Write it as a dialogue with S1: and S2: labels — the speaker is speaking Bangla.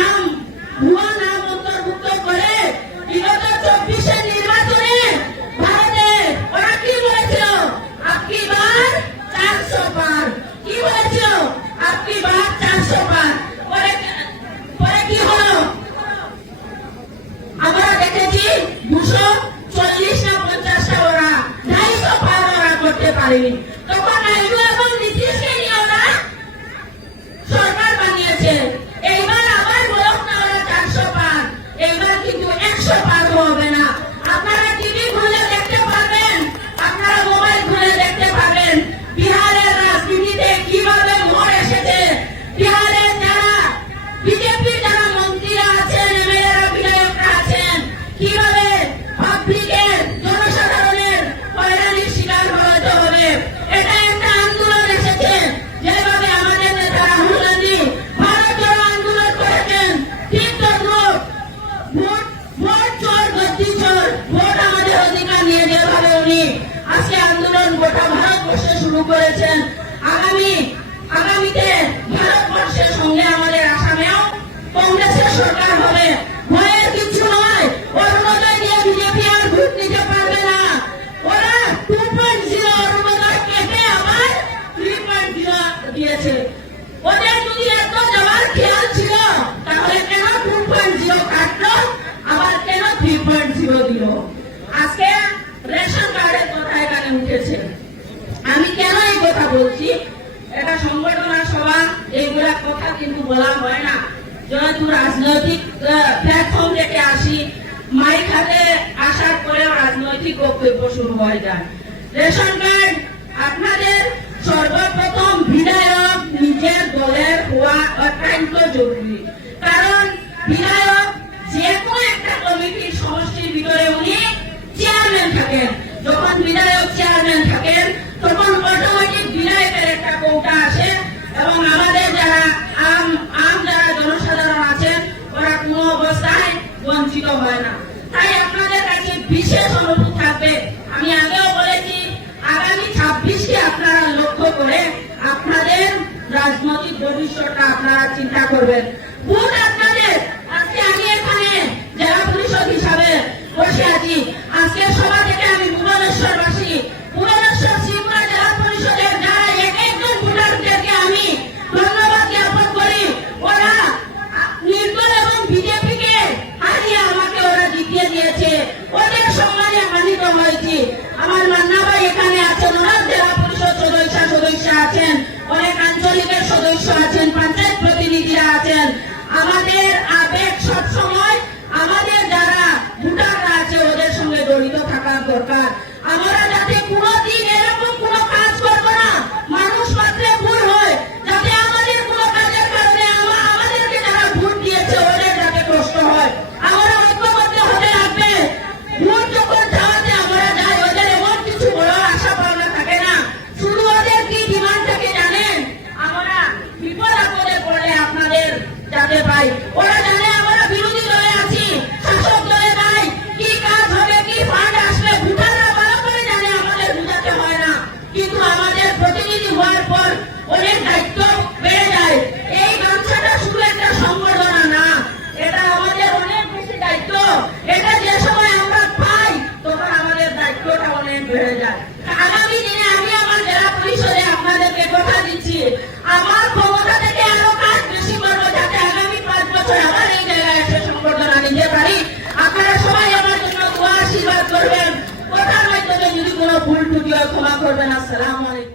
S1: নাম ভুয়া নাম অন্তর্ভুক্ত করে বিগত চব্বিশের নির্বাচনে ভারতে ওরা কি বলেছিল আপনি বার চারশো পার। কি বলেছিল আপনি বার চারশো পার। আমরা দেখেছি দুশো চল্লিশ না পঞ্চাশটা ওরা। ঢাইশো পার ওরা করতে পারেনি। তখন আইন করেছেন। আগামী বলছি, এটা সংগঠনের সভা, এগুলা কথা কিন্তু বলা হয় না। যেহেতু রাজনৈতিক প্ল্যাটফর্ম থেকে আসি, মাইক হাতে আসার পরেও রাজনৈতিক বক্তব্য শুরু হয়ে যায়। রেশন কার্ড, আপনাদের সর্বপ্রথম বিধায়ক নিজের দলের হওয়া অত্যন্ত জরুরি। রাজনৈতিক ভবিষ্যৎটা আপনারা চিন্তা করবেন। ভোট আপনাদের। আজকে আমি এখানে জেলা পরিষদ হিসাবে বসে আছি। আজকে সভা থেকে আমি ভুবনেশ্বরবাসী করি, ওরা এবং আমাকে ওরা দিয়েছে। আমার মান্না অবশ্যই আমার এই জায়গায় একটা সম্বর্ধনা নিতে পারি। আপনারা সবাই আমার জন্য আশীর্বাদ করবেন। কথার মধ্যে যদি কোনো ভুল টুটিও ক্ষমা আসসালামু আলাইকুম।